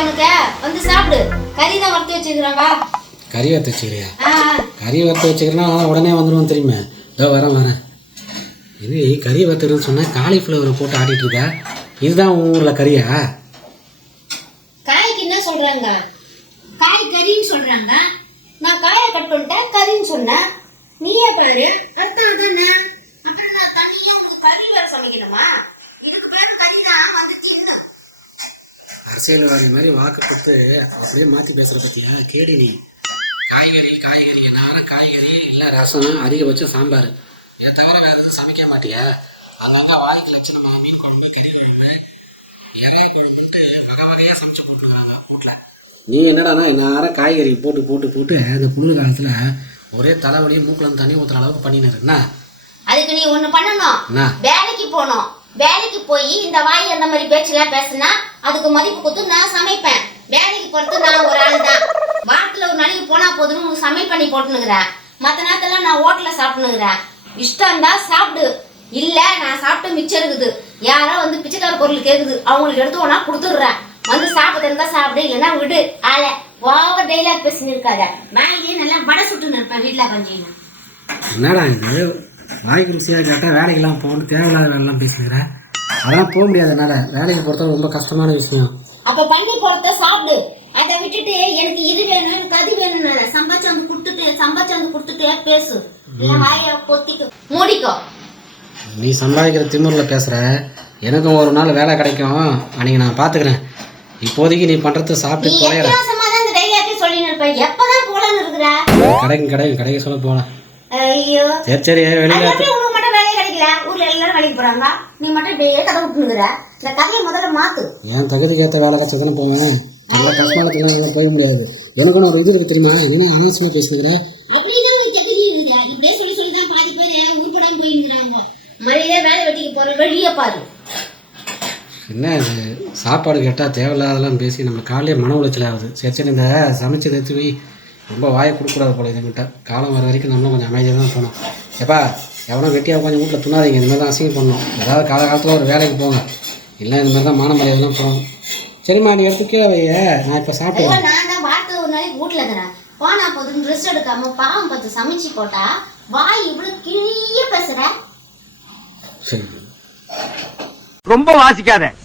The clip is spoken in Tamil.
உனக்கு வந்து சாப்பிடு. கறி தான் வறுத்து வச்சிருக்கிறேன் வா கறி வறுத்து வச்சுக்கிறியா. கறி வறுத்து வச்சுக்கிறேன்னா உடனே வந்துடுவோம் தெரியுமா? இதோ வரேன் வரேன். இது கறி வறுத்துக்கிறேன்னு சொன்னேன் காலிஃப்ளவர் போட்டு ஆடிட்டு இருக்க. இதுதான் ஊரில் கறியா? காய்க்கு என்ன சொல்றாங்க? காய் கறின்னு சொல்றாங்க. நான் காயை கட் பண்ணிட்டேன் கறின்னு சொன்னேன். நீயே பாரு அர்த்தம் அதானே அப்புறம் நான் தனியா உனக்கு கறி வேற சமைக்கணுமா இதுக்கு பேரு கறி தான் வந்து தின்னு அரசியல்வாதி மாதிரி வாக்கு கொடுத்து அப்படியே மாற்றி பேசுகிற பற்றியா கேடி நீ காய்கறி காய்கறி. நானும் காய்கறி இல்லை ரசம் அதிகபட்சம் சாம்பார். இதை தவிர வேறு எதுவும் சமைக்க மாட்டியா? அங்கங்கே வாய்க்கு லட்சணமா மீன் குழம்பு கறி குழம்பு இறா குழம்புன்ட்டு வகை வகையாக சமைச்சு போட்டுருக்காங்க வீட்டில் நீ என்னடானா நேரம் காய்கறி போட்டு போட்டு போட்டு அந்த குளிர் காலத்தில் ஒரே தலைவலியும் மூக்கில் தண்ணி ஊற்றுற அளவுக்கு பண்ணினாரு என்ன? அதுக்கு நீ ஒண்ணு பண்ணணும். என்ன? வேலைக்கு போகணும் வேலைக்கு போய் இந்த வாய் அந்த மாதிரி பேச்செல்லாம் பேசுனா அதுக்கு மதிப்பு கொடுத்து நான் சமைப்பேன். வேலைக்கு போறது நான் ஒரு ஆள் தான் வாரத்தில் ஒரு நாளைக்கு போனா போதும்னு உனக்கு சமையல் பண்ணி போட்டுனுக்குறேன் மற்ற நேரத்துல நான் ஹோட்டல்ல சாப்பிட்டுனுக்குறேன் இஷ்டம் தான் சாப்பிடு. இல்லை நான் சாப்பிட்டு மிச்சம் இருக்குது. யாரோ வந்து பிச்சைக்கார பொருள் கேட்குது அவங்களுக்கு எடுத்து ஒன்னா கொடுத்துடுறேன். வந்து சாப்பிட்டு இருந்தா சாப்பிடு. இல்லைன்னா விடு. ஆள. ஓவர் டைலாக் பேசின்னு இருக்காத. மேலேயே நல்லா வடை சுட்டுன்னு இருப்பேன் வீட்டில் கொஞ்சம் என்னடா இது? வாய்க்கு ருசியாக கேட்டால் வேலைக்கெல்லாம் போகணும். தேவையில்லாத வேலைலாம் பேசுகிற அதெல்லாம் போக முடியாது என்னால். வேலைக்கு பொறுத்தவரை ரொம்ப கஷ்டமான விஷயம். அப்ப பண்ணி போறத சாப்பிடு. அதை விட்டுட்டு எனக்கு இது வேணும் எனக்கு அது வேணும். சம்பாச்சு வந்து கொடுத்துட்டு சம்பாச்சு வந்து கொடுத்துட்டே பேசு. இல்ல வாய பொத்திக்கோ. மூடிக்கோ. நீ சம்பாதிக்கிற திமிரில் பேசுகிற எனக்கும் ஒரு நாள் வேலை கிடைக்கும். அன்னைக்கு நான் பார்த்துக்கிறேன் இப்போதைக்கு நீ பண்ணுறது சாப்பிட்டு தொலைகிற எப்பதான் போலன்னு இருக்கிற? கடைக்கும் கடைக்கும் கடைக்கு சொல்ல போகலாம் ஐயோ. சரி சரி வெளியில் ஊர்ல எல்லாரும் வேலைக்கு போறாங்க நீ மட்டும் இப்படியே கதை விட்டுனுக்குற இந்த கதையை முதல்ல மாத்து. என் தகுதிக்கு ஏற்ற வேலை கஷ்டம் தானே போவேன். நல்ல கஷ்டமானத்துலாம் நல்லா போக முடியாது. எனக்கும் ஒரு இது இருக்கு தெரியுமா? என்ன அனாவசியமாக பேசுகிற அப்படிதான் உனக்கு தகுதி இருக்குது இப்படியே சொல்லி சொல்லி தான் பாதி பேர் உருப்படாம போயிருக்கிறாங்க? மழையிலே வேலை வெட்டிக்கு போற வெளியே பாரு. என்ன இது? சாப்பாடு கேட்டால் தேவையில்லாதெல்லாம் பேசி நம்ம காலையே மன உளைச்சல் ஆகுது. சரி சரி இந்த சமைச்சதை எடுத்து போய் ரொம்ப வாயை கொடுக்கூடாது போல இதுங்கிட்ட காலம் வர வரைக்கும் நம்மளும் கொஞ்சம் அமைதியாக தான் போகணும் எப்பா எவனோ வெட்டியாக கொஞ்சம் வீட்டில் துணாதீங்க இந்த மாதிரி தான் அசிங்கம் பண்ணணும். ஏதாவது காலகாலத்தில் ஒரு வேலைக்கு போங்க. இல்லை இந்த மாதிரி தான் மான மரியாதைலாம் போகணும் சரிம்மா நீ எடுத்து கீழே வைய. நான் இப்போ சாப்பிட்டுக்கிறேன் ஐயோ, நான் தான் வாரத்துல ஒரு நாளைக்கு வீட்டுல இருக்கிறேன். போனா போதும் ட்ரெஸ் எடுக்காம பாவம் பார்த்து சமைச்சு போட்டா வாய் இவ்வளவு கிளிய பேசுற? சரி ரொம்ப வாசிக்காத.